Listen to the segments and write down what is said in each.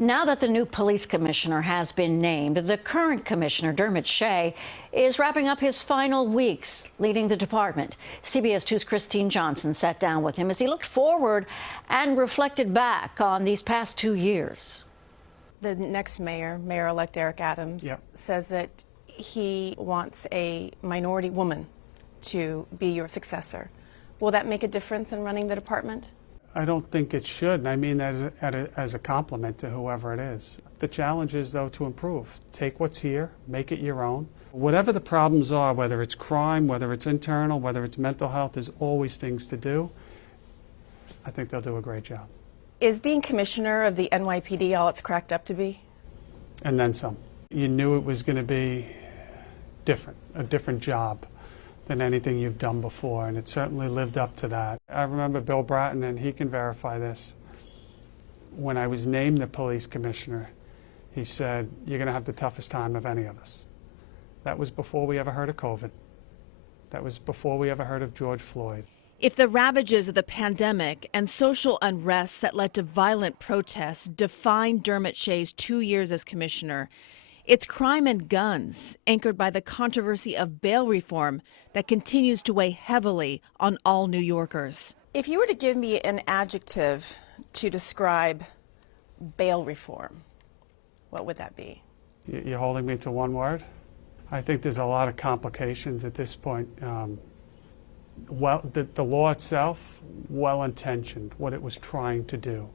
Now that the new police commissioner has been named, the current commissioner, Dermot Shea, is wrapping up his final weeks leading the department. CBS 2's Kristine sat down with him as he looked forward and reflected back on these past 2 years. The next Mayor-elect Eric Adams, says that he wants a minority woman to be your successor. Will that make a difference in running the department? I don't think it should. I mean that as a compliment to whoever it is. The challenge is, though, to improve. Take what's here, make it your own. Whatever the problems are, whether it's crime, whether it's internal, whether it's mental health, there's always things to do. I think they'll do a great job. Is being commissioner of the NYPD all it's cracked up to be? And then some. You knew it was going to be different, a different job than anything you've done before, and it certainly lived up to that. I remember Bill Bratton, and he can verify this, when I was named the police commissioner, he said, "You're going to have the toughest time of any of us." That was before we ever heard of COVID. That was before we ever heard of George Floyd. If the ravages of the pandemic and social unrest that led to violent protests defined Dermot Shea's 2 years as commissioner, it's crime and guns, anchored by the controversy of bail reform, that continues to weigh heavily on all New Yorkers. If you were to give me an adjective to describe bail reform, what would that be? You're holding me to one word? I think there's a lot of complications at this point. Well, the law itself, well-intentioned, what it was trying to do.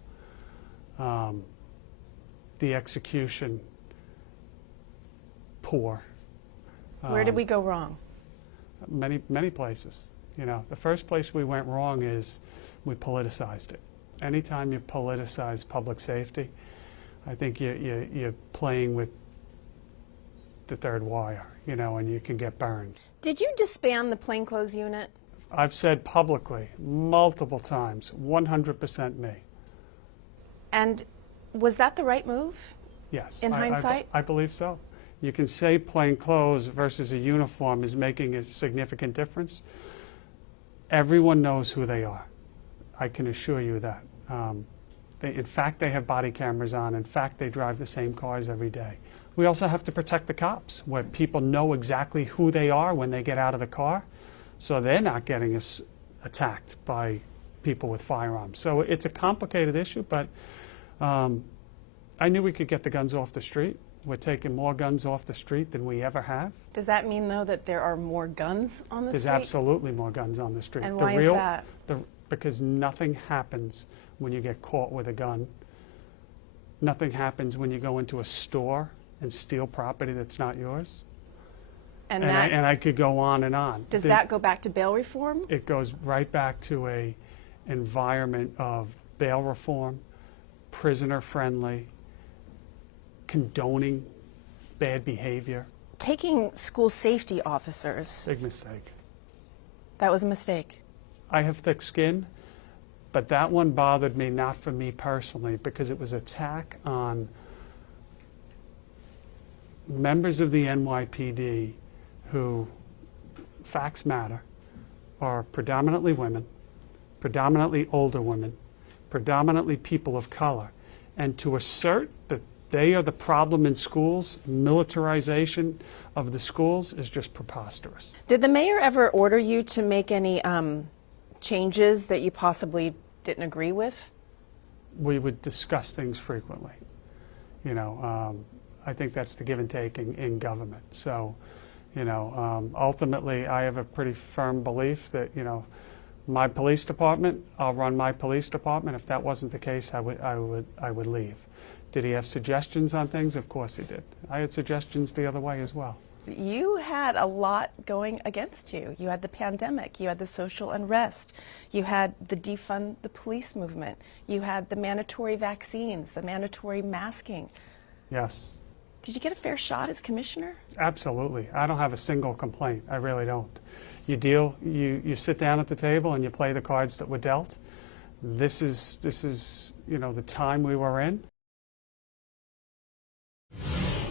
The execution, poor. Where did we go wrong? Many places. You know, the first place we went wrong is we politicized it. Anytime you politicize public safety, I think you're playing with the third wire, you know, and you can get burned. Did you disband the plainclothes unit? I've said publicly, multiple times, 100% me. And was that the right move? Yes. In hindsight? I believe so. You can say plain clothes versus a uniform is making a significant difference. Everyone knows who they are. I can assure you that. In fact, they have body cameras on. In fact, they drive the same cars every day. We also have to protect the cops, where people know exactly who they are when they get out of the car, so they're not getting attacked by people with firearms. So it's a complicated issue, but I knew we could get the guns off the street. We're taking more guns off the street than we ever have. Does that mean, though, that there are more guns on the street? There's absolutely more guns on the street. And why is that? Because nothing happens when you get caught with a gun. Nothing happens when you go into a store and steal property that's not yours. And I could go on and on. Does that go back to bail reform? It goes right back to an environment of bail reform, prisoner-friendly, condoning bad behavior. Taking school safety officers. Big mistake. That was a mistake. I have thick skin, but that one bothered me, not for me personally, because it was an attack on members of the NYPD who, facts matter, are predominantly women, predominantly older women, predominantly people of color, and to assert that they are the problem in schools, militarization of the schools, is just preposterous. Did the mayor ever order you to make any changes that you possibly didn't agree with? We would discuss things frequently. You know, I think that's the give and take in government. So, you know, ultimately I have a pretty firm belief that, you know, my police department, I'll run my police department. If that wasn't the case, I would leave. Did he have suggestions on things? Of course he did. I had suggestions the other way as well. You had a lot going against you. You had the pandemic, you had the social unrest, you had the defund the police movement, you had the mandatory vaccines, the mandatory masking. Yes. Did you get a fair shot as commissioner? Absolutely. I don't have a single complaint. I really don't. You sit down at the table and you play the cards that were dealt. This is, you know, the time we were in.